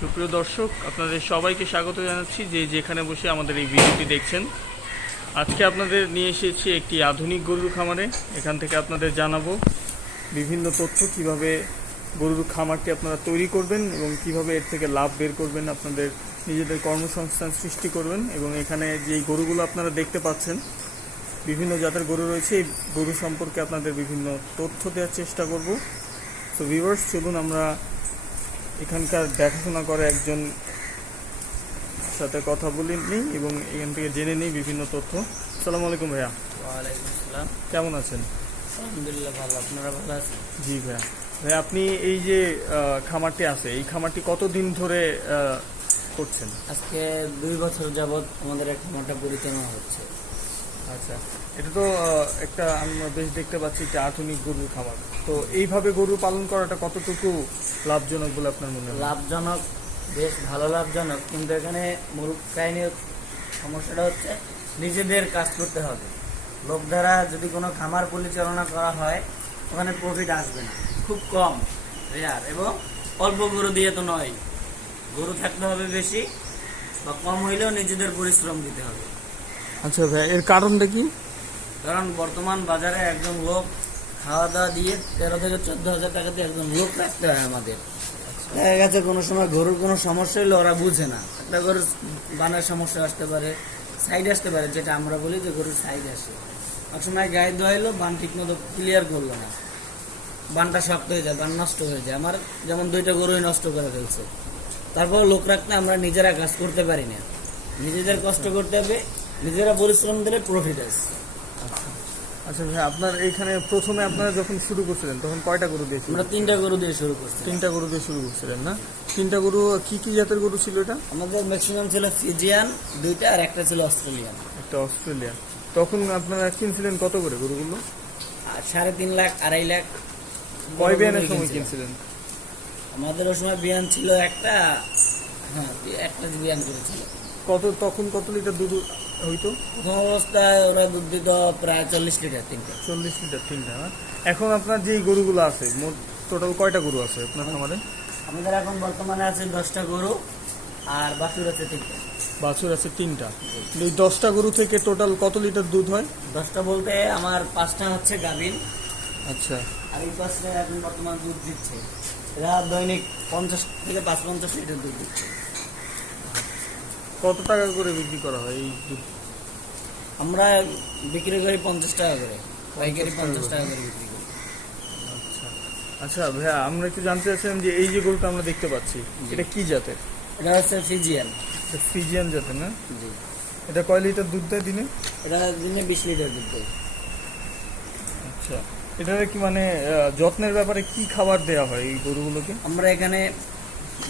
সুপ্রিয় দর্শক, আপনাদের সবাইকে স্বাগত জানাচ্ছি যে যেখানে বসে আমাদের এই ভিডিওটি দেখছেন। আজকে আপনাদের নিয়ে এসেছি একটি আধুনিক গরুর খামারে। এখান থেকে আপনাদের জানাব বিভিন্ন তথ্য, কীভাবে গরুর খামারটি আপনারা তৈরি করবেন এবং কীভাবে এর থেকে লাভ বের করবেন, আপনাদের নিজেদের কর্মসংস্থান সৃষ্টি করবেন এবং এখানে যে গরুগুলো আপনারা দেখতে পাচ্ছেন, বিভিন্ন জাতের গরু রয়েছে, এই গরু সম্পর্কে আপনাদের বিভিন্ন তথ্য দেওয়ার চেষ্টা করব। তো ভিউয়ার্স চলুন আমরা এখানকার দেখাশোনা করে একজন সাথে কথা বলে নিই এবং এখান থেকে জেনে নিই বিভিন্ন তথ্য। সালাম আলাইকুম ভাইয়া। ওয়ালাইকুম আসসালাম। কেমন আছেন? আলহামদুলিল্লাহ ভালো আপনারা ভালো আছেন? জি ভাইয়া। ভাই আপনি এই যে খামারটি আছে এই খামারটি কতদিন ধরে করছেন? আজকে দুই বছর যাবৎ আমাদের এক মোটা পরিচালনা হচ্ছে। আচ্ছা এটা তো একটা আমরা বেশ দেখতে পাচ্ছি একটা আধুনিক গরুর খামার। তো এইভাবে গরু পালন করাটা কতটুকু লাভজনক বলে আপনার মনে হয়? লাভজনক বেশ ভালো লাভজনক। কিন্তু এখানে মূল কাহিনী সমস্যাটা হচ্ছে নিজেদের কাজ করতে হবে। লোক দ্বারা যদি কোনো খামার পরিচালনা করা হয় ওখানে প্রফিট আসবে না। খুব কম রেয়ার। এবং অল্প গরু দিয়ে তো নয়। গরু থাকতে হবে বেশি বা কম হইলেও নিজেদের পরিশ্রম দিতে হবে। আচ্ছা ভাইয়া এর কারণটা কি? কারণ বর্তমান বাজারে একজন লোক খাওয়া দাওয়া দিয়ে তেরো থেকে চোদ্দ হাজার টাকাতে একজন লোক রাখতে হয় আমাদের। দেখা গেছে কোনো সময় গরুর কোনো সমস্যা হলে ওরা বুঝে না। একটা গরুর বানার সমস্যা আসতে পারে সাইড আসতে পারে যেটা আমরা বলি যে গরুর সাইড আসে। এক সময় গায়ে দোয়াইলো বান ঠিক মতো ক্লিয়ার করল না। বানটা শক্ত হয়ে যায় বান নষ্ট হয়ে যায়। আমার যেমন দুইটা গরুই নষ্ট করে ফেলছে। তারপর লোক রাখতে আমরা নিজেরা কাজ করতে পারি না। নিজেদের কষ্ট করতে হবে নিজেরা পরিশ্রম দিলে প্রফিট আছে আচ্ছা ভাই আপনার এইখানে প্রথমে আপনারা যখন শুরু করছিলেন তখন কয়টা গরু দিয়েছিলেন আমরা তিনটা গরু দিয়ে শুরু করছি তিনটা গরু দিয়ে শুরু করছিলেন না? তিনটা গরু কি কি জাতের গরু ছিল এটা? আমাদের ম্যাক্সিমাম ছিল ফিজিয়ান দুইটা আর একটা ছিল অস্ট্রেলিয়ান একটা অস্ট্রেলিয়া তখন আপনারা কিনছিলেন কত করে গরুগুলো? সাড়ে তিন লাখ আড়াই লাখ। কয় বিয়ানের সময় কিনছিলেন? আমাদের ওই সময় বিয়ান ছিল একটা হ্যাঁ একটা বিয়ান করেছিল। কত তখন কত লিটার দুধ হইতো? প্রথম অবস্থায় ওরা দুধ দিত প্রায় চল্লিশ লিটার তিনটে। চল্লিশ লিটার তিনটা না এখন আপনার যেই গরুগুলো আছে মোট টোটাল কয়টা গরু আছে আপনার খামারে? আমাদের এখন বর্তমানে আছে দশটা গরু আর বাছুর আছে তিনটে। বাছুর আছে তিনটা। এই দশটা গরু থেকে টোটাল কত লিটার দুধ হয়? দশটা বলতে আমার পাঁচটা হচ্ছে গাভিন আচ্ছা। আর এই পাঁচটা এখন বর্তমান দুধ দিচ্ছে। এরা দৈনিক পঞ্চাশ থেকে পাঁচ পঞ্চাশ লিটার দুধ দিচ্ছে। কত টাকা করে বিক্রি করা হয় এই দুধ? আমরা বিক্রি করি পঞ্চাশ টাকা করে। পাইকারি পঞ্চাশ টাকা করে বিক্রি করি। আচ্ছা। আচ্ছা ভাইয়া আমরা একটু জানতে চাচ্ছিলাম যে এই যে গরুটা আমরা দেখতে পাচ্ছি এটা কি জাতের? এটা হচ্ছে ফিজিয়ান। এটা ফ্রিজিয়ান জাতের না? জি। এটা কয় লিটার দুধ দেয় দিনে? এটা দিনে বিশ লিটার দুধ দেয়। আচ্ছা। এটার কি মানে যত্নের ব্যাপারে কি খাবার দেওয়া হয় এই গরুগুলোকে? আমরা এখানে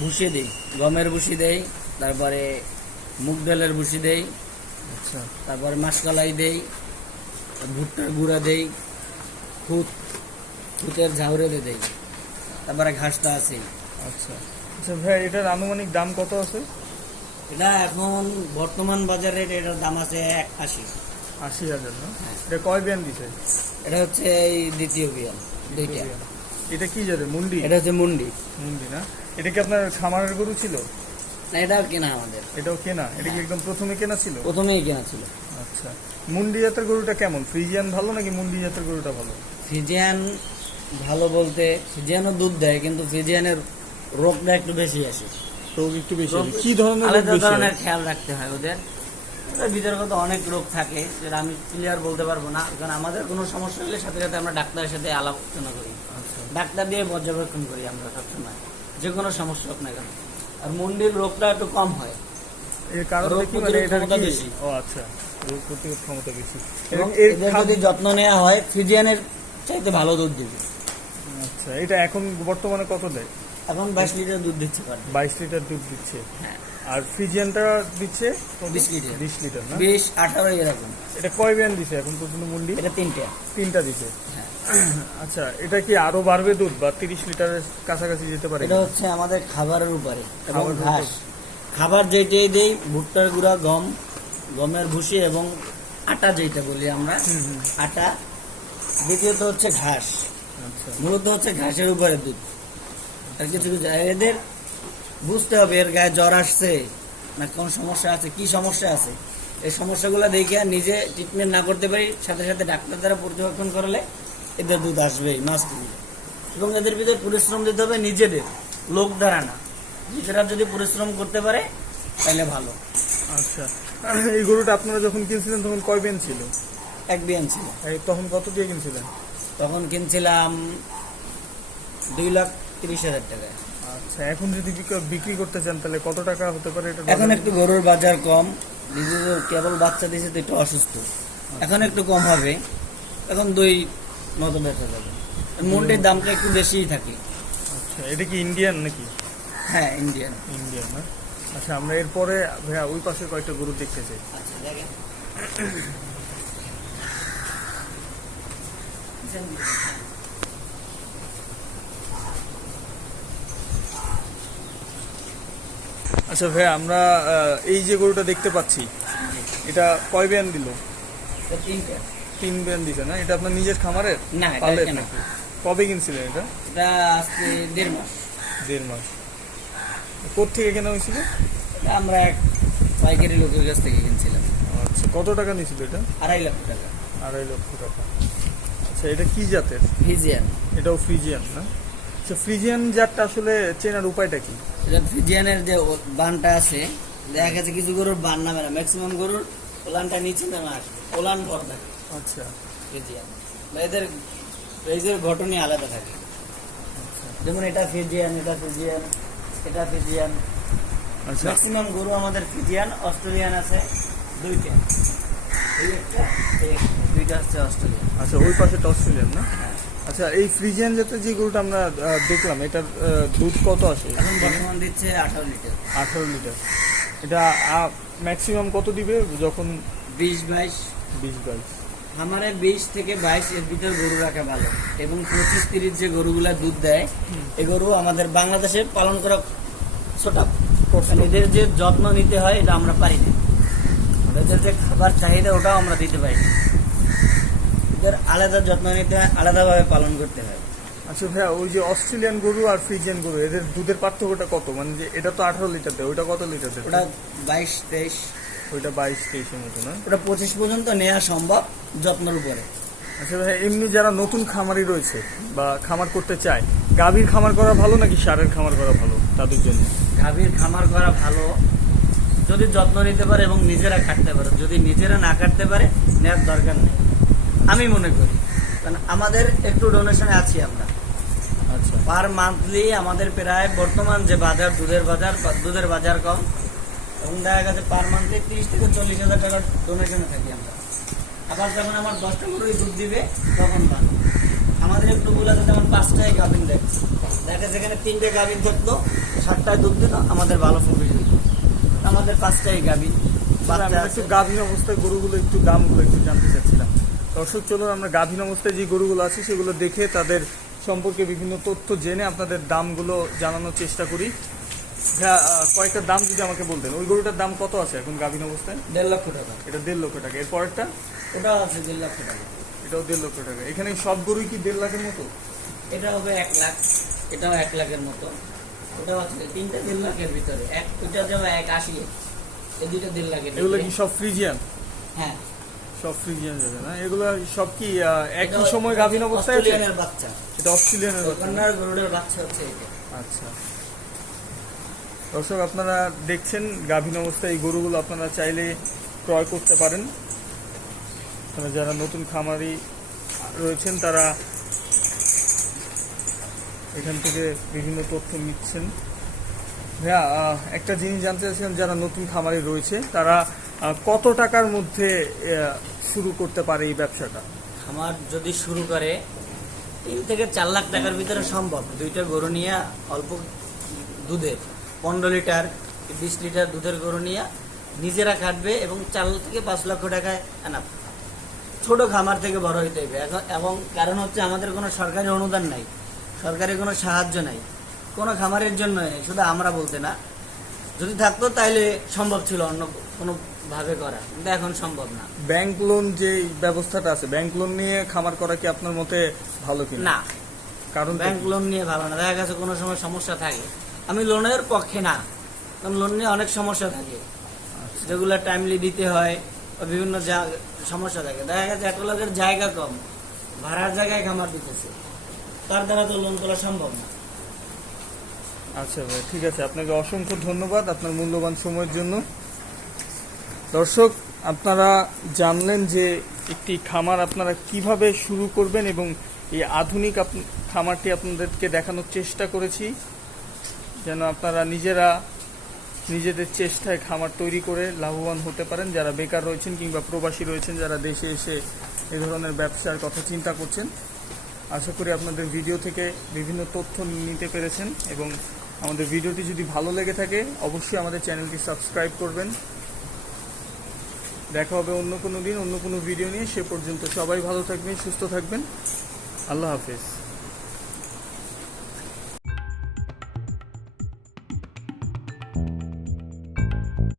ভুসি দিই গমের ভুসি দেই তারপরে মুগ ডালের ভুসি দেই আচ্ছা। তারপরে মাসকলাই দেই ভুট্টার গুঁড়া দেই খুদ খুতের ঝাউরে দেই। তারপরে ঘাসটা আছে। আচ্ছা। আচ্ছা ভাইয়া এটার আনুমানিক দাম কত আছে? এটা এখন বর্তমান বাজারে এটার দাম আছে এক আশি। আশি হাজার না? এটা কয় বিয়ান দিছে? এটা হচ্ছে এই দ্বিতীয় বিয়ান দুইটা। এটা কি জাতের? মুন্ডি? এটা হচ্ছে মুন্ডি। মুন্ডি না? এটা কি আপনার খামারের গরু ছিল? না এটাও কেনা আমাদের। এটাও কেনা? এটা কি একদম প্রথমে কেনা ছিল? প্রথমেই কেনা ছিল। আচ্ছা। মুন্ডি জাতের গরুটা কেমন? ফ্রিজিয়ান ভালো নাকি মুন্ডি জাতের গরুটা ভালো? ফিজিয়ান ভালো বলতে ফিজিয়ানও দুধ দেয় কিন্তু ফিজিয়ানের রোগটা একটু বেশি আসে রোগ একটু বেশি কি ধরনের আলাদা ধরনের খেয়াল রাখতে হয় ওদের। ওদের বিতর্কত অনেক রোগ থাকে যেটা আমি ক্লিয়ার বলতে পারব না। কারণ আমাদের কোনো সমস্যা হলে সাথে সাথে আমরা ডাক্তারের সাথে আলোচনা করি। আচ্ছা। ডাক্তার দিয়ে পর্যবেক্ষণ করি আমরা সবসময়। যে কোনো সমস্যা হোক না কেন। আর মন্ডির রোগটা একটু কম হয়। এর কারণে কি মানে এটার কি? বেশি। ও আচ্ছা। রোগ প্রতিরোধ ক্ষমতা বেশি। এবং এর যদি যত্ন নেওয়া হয় ফ্রিজিয়ানের চাইতে ভালো দুধ দিবে। আচ্ছা এটা এখন বর্তমানে কত দেয়? এখন বাইশ লিটার দুধ দিচ্ছে বাইশ লিটার দুধ দিচ্ছে। হ্যাঁ। আর ফ্রিজিয়ানটা দিচ্ছে? 20 লিটার। বিশ লিটার না? বিশ আঠারো এরকম। এটা কয় বিয়ান দিছে এখন পর্যন্ত মুন্ডি? এটা তিনটে। তিনটা দিছে। হ্যাঁ। আচ্ছা এটা কি আরও বাড়বে দুধ বা তিরিশ লিটারের কাছাকাছি যেতে পারে এটা হচ্ছে আমাদের খাবারের উপরে এবং ঘাস। খাবার যেটাই দেই ভুট্টার গুঁড়া গম গমের ভুসি এবং আটা যেটা বলি আমরা। আটা। দ্বিতীয়ত হচ্ছে ঘাস। আচ্ছা। মূলত হচ্ছে ঘাসের উপরে দুধ। আর কিছু কিছু এদের বুঝতে হবে এর গায়ে জ্বর আসছে না কোন সমস্যা আছে কি সমস্যা আছে। এই সমস্যাগুলো দেখে আর নিজে ট্রিটমেন্ট না করতে পারি সাথে সাথে ডাক্তার দ্বারা পর্যবেক্ষণ করলে এদের দুধ আসবেই মাস্ট এবং এদের ভিতরে পরিশ্রম দিতে হবে নিজেদের লোক দ্বারা না। নিজেরা যদি পরিশ্রম করতে পারে তাহলে ভালো। আচ্ছা এই গরুটা আপনারা যখন কিনছিলেন তখন কয় বেন ছিল? এক বিয়ান ছিল। তখন কত দিয়ে কিনছিলেন? তখন কিনছিলাম দুই লাখ তিরিশ হাজার টাকায়। আচ্ছা এখন যদি বিক- বিক্রি করতে চান তাহলে কত টাকা হতে পারে? এটা এখন একটু গরুর বাজার কম নিজে কেবল বাচ্চা দিয়েছে তো একটু অসুস্থ। এখন একটু কম হবে এখন দুই মতো বেচা যাবে। মুন্ডির দামটা একটু বেশিই থাকে। আচ্ছা এটা কি ইন্ডিয়ান নাকি? হ্যাঁ ইন্ডিয়ান ইন্ডিয়ান না? আচ্ছা আমরা এরপরে ভাইয়া ওই পাশে কয়েকটা গরু দেখতে চাই। আচ্ছা আচ্ছা ভাইয়া আমরা এই যে গরুটা দেখতে পাচ্ছি এটা কয় ব্যান দিল? তিন ব্যান। দিছে না? এটা আপনার নিজের খামারের? না কবে কিনছিলেন এটা? এটা আজকে দেড় মাস। দেড় মাস। কোথেকে কেনা হয়েছিল? আমরা এক পাইকারি লোকের কাছ থেকে কিনছিলাম। আচ্ছা কত টাকা নিয়েছিল এটা? আড়াই লক্ষ টাকা। আড়াই লক্ষ টাকা। আচ্ছা এটা কি জাতের? ফিজিয়ান। এটাও ফ্রিজিয়ান না? আচ্ছা ফ্রিজিয়ান জাতটা আসলে চেনার উপায়টা কি? এটা ফিজিয়ানের যে বানটা আছে দেখা গেছে কিছু গরুর বান নামে না ম্যাক্সিমাম গরুর ওলানটা নিচে নামে আসে ওলান ভর থাকে আচ্ছা। ফিজিয়ান বা এদের এদের ঘটনই আলাদা থাকে। যেমন এটা ফিজিয়ান এটা ফিজিয়ান এটা ফিজিয়ান আচ্ছা। ম্যাক্সিমাম গরু আমাদের ফিজিয়ান অস্ট্রেলিয়ান আছে দুইটা। দুইটা হচ্ছে অস্ট্রেলিয়ান আচ্ছা ওই পাশে অস্ট্রেলিয়ান না? হ্যাঁ। আচ্ছা এই ফ্রিজিয়ান জাতের যে গরুটা আমরা দেখলাম এটার দুধ কত আসে এখন বর্তমান দিচ্ছে আঠারো লিটার। আঠারো লিটার। এটা ম্যাক্সিমাম কত দিবে যখন? বিশ বাইশ। বিশ বাইশ। আমারে বিশ থেকে বাইশ এর ভিতর গরু রাখা ভালো। এবং পঁচিশ তিরিশ যে গরুগুলা দুধ দেয় এই গরু আমাদের বাংলাদেশে পালন করা ছোটা। এদের যে যত্ন নিতে হয় এটা আমরা পারি না। এদের যে খাবার চাহিদা ওটাও আমরা দিতে পারি না। এদের আলাদা যত্ন নিতে হয় আলাদাভাবে পালন করতে হয়। আচ্ছা ভাইয়া ওই যে অস্ট্রেলিয়ান গরু আর ফ্রিজিয়ান গরু এদের দুধের পার্থক্যটা কত? মানে যে এটা তো আঠারো লিটার দেয় ওইটা কত লিটার দেয়? ওটা বাইশ তেইশ। ওইটা বাইশ তেইশের মতো না? ওটা পঁচিশ পর্যন্ত নেওয়া সম্ভব যত্নের উপরে। আচ্ছা ভাই এমনি যারা নতুন খামারি রয়েছে বা খামার করতে চায় গাভীর খামার করা ভালো নাকি সারের খামার করা ভালো তাদের জন্য? গাভীর খামার করা ভালো যদি যত্ন নিতে পারে এবং নিজেরা কাটতে পারে যদি নিজেরা না কাটতে পারে নেওয়ার দরকার নেই। আমি মনে করি। কারণ আমাদের একটু ডোনেশনে আছি আমরা। আচ্ছা। পার মান্থলি আমাদের প্রায় বর্তমান যে বাজার দুধের বাজার দুধের বাজার কম এবং দেখা গেছে পার মান্থলি তিরিশ থেকে চল্লিশ হাজার টাকার ডোনেশনে থাকি আমরা। আবার যখন আমার দশটা গরুই দুধ দিবে তখন ভালো আমাদের একটু গুলাতে যেমন পাঁচটায় গাভিন দেখছে দেখা যেখানে তিনটে গাভিন থাকল সাতটায় দুধ দিল আমাদের ভালো প্রফিট হইল। আমাদের পাঁচটাই গাভিন একটু আছে। অবস্থায় গরুগুলো একটু দামগুলো একটু জানতে চাচ্ছিলাম। দর্শক চলুন আমরা গাভীন অবস্থায় যে গরুগুলো আছে সেগুলো দেখে তাদের সম্পর্কে বিভিন্ন তথ্য জেনে আপনাদের দামগুলো জানানোর চেষ্টা করি। কয়েকটা দাম যদি আমাকে বলতেন ওই গরুটার দাম কত আছে এখন গাভীন অবস্থায়? দেড় লক্ষ টাকা। এটা দেড় লক্ষ টাকা। এর পরেরটা? ওটাও আছে দেড় লক্ষ টাকা। এটাও দেড় লক্ষ টাকা। এখানে সব গরুই কি দেড় লাখের মতো? এটা হবে এক লাখ। এটাও এক লাখের মতো। ওটাও আছে তিনটা দেড় লাখের ভিতরে। এক ওটা যাবে এক আশি এই দুইটা দেড় লাখের এগুলো কি সব ফ্রিজিয়ান? হ্যাঁ। সব ফ্রিজিয়ান যাবে না? এগুলো সব কি একই সময় গাভীন অবস্থায় আছে? অস্ট্রেলিয়ানের বাচ্চা। এটা অস্ট্রেলিয়ানের বাচ্চা। বাচ্চা হচ্ছে এটা। আচ্ছা। দর্শক আপনারা দেখছেন গাভীন অবস্থায় এই গরুগুলো আপনারা চাইলে ক্রয় করতে পারেন। আপনারা যারা নতুন খামারি রয়েছেন তারা এখান থেকে বিভিন্ন তথ্য নিচ্ছেন। আহ, একটা জিনিস জানতে চাচ্ছিলাম যারা নতুন খামারি রয়েছে তারা কত টাকার মধ্যে শুরু করতে পারে এই ব্যবসাটা? খামার যদি শুরু করে, তিন থেকে চার লাখ টাকার ভিতরে সম্ভব। দুইটা গরু নিয়ে অল্প দুধের, পনেরো লিটার, বিশ লিটার দুধের গরু নিয়ে নিজেরা কাটবে এবং চার থেকে পাঁচ লক্ষ টাকায় আনা ছোট খামার থেকে বড় হইতে হবে এবং কারণ হচ্ছে আমাদের কোনো সরকারি অনুদান নাই, সরকারি কোনো সাহায্য নাই। কোনো খামারের জন্য শুধু আমরা বলতে না। যদি থাকতো তাইলে সম্ভব ছিল অন্য কোনো ভাবে করা। কিন্তু এখন সম্ভব না। ব্যাংক লোন যে ব্যবস্থাটা আছে ব্যাংক লোন নিয়ে খামার করা কি আপনার মতে ভালো কিনা? না। কারণ ব্যাংক লোন নিয়ে ভালো না। দেখা গেছে কোনো সময় সমস্যা থাকে। আমি লোনের পক্ষে না। কারণ লোন নিয়ে অনেক সমস্যা থাকে। যেগুলো টাইমলি দিতে হয় বিভিন্ন সমস্যা থাকে। দেখা গেছে একটা লোকের জায়গা কম। ভাড়ার জায়গায় খামার দিতেছে। তার দ্বারা তো লোন করা সম্ভব না। আচ্ছা ভাই ঠিক আছে। আপনাকে অসংখ্য ধন্যবাদ আপনার মূল্যবান সময়ের জন্য। দর্শক, আপনারা জানলেন যে একটি খামার আপনারা কীভাবে শুরু করবেন এবং এই আধুনিক খামারটি আপনাদেরকে দেখানোর চেষ্টা করেছি। যেন আপনারা নিজেরা নিজেদের চেষ্টায় খামার তৈরি করে লাভবান হতে পারেন। যারা বেকার রয়েছেন কিংবা প্রবাসী রয়েছেন, যারা দেশে এসে এ ধরনের ব্যবসার কথা চিন্তা করছেন, আশা করি আপনাদের ভিডিও থেকে বিভিন্ন তথ্য নিতে পেরেছেন এবং আমাদের ভিডিওটি যদি ভালো লেগে থাকে, অবশ্যই আমাদের চ্যানেলটি সাবস্ক্রাইব করবেন। দেখা হবে অন্য কোনো দিন, অন্য কোনো ভিডিও নিয়ে। সে পর্যন্ত সবাই ভালো থাকবেন, সুস্থ থাকবেন। আল্লাহ হাফেজ।